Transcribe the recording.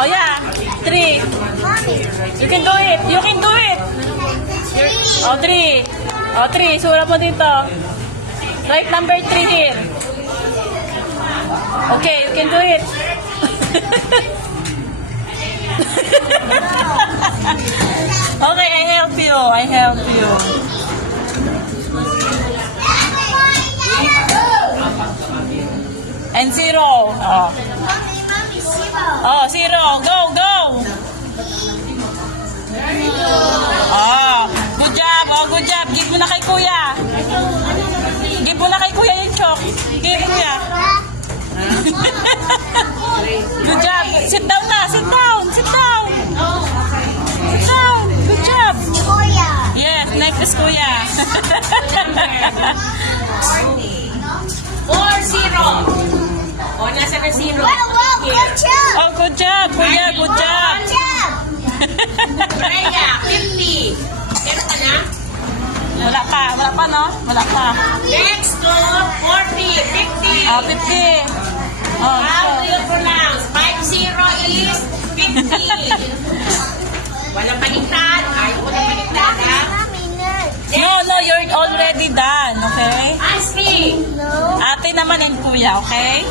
Oh, yeah. 3. You can do it. You can do it. Oh, 3. Oh, 3. Sulat mo dito. Write number 3 here. Okay, you can do it. Okay, I help you. I help you. And 0. Oh. Oh, 0. Go, go. Oh, good job. Oh, good job. Give mo na kay kuya. Give mo na kay kuya yung chalk. Give kuya. Good job. Sit down na. Sit down. Sit down. Sit down. Good job. Yes, next is kuya. 4-0. O, nasa na 0. Oh, good job. Kuya, good job. Rhea, 50. Meron ka na? Wala pa. Wala pa, no? Wala pa. Next to 40, 50. Oh, 50. Oh, How do you pronounce? 50 is 50. Walang baliktad. Ayaw ko ng baliktad, ha? no, you're already done, okay? Ask me. Ate naman and kuya, okay?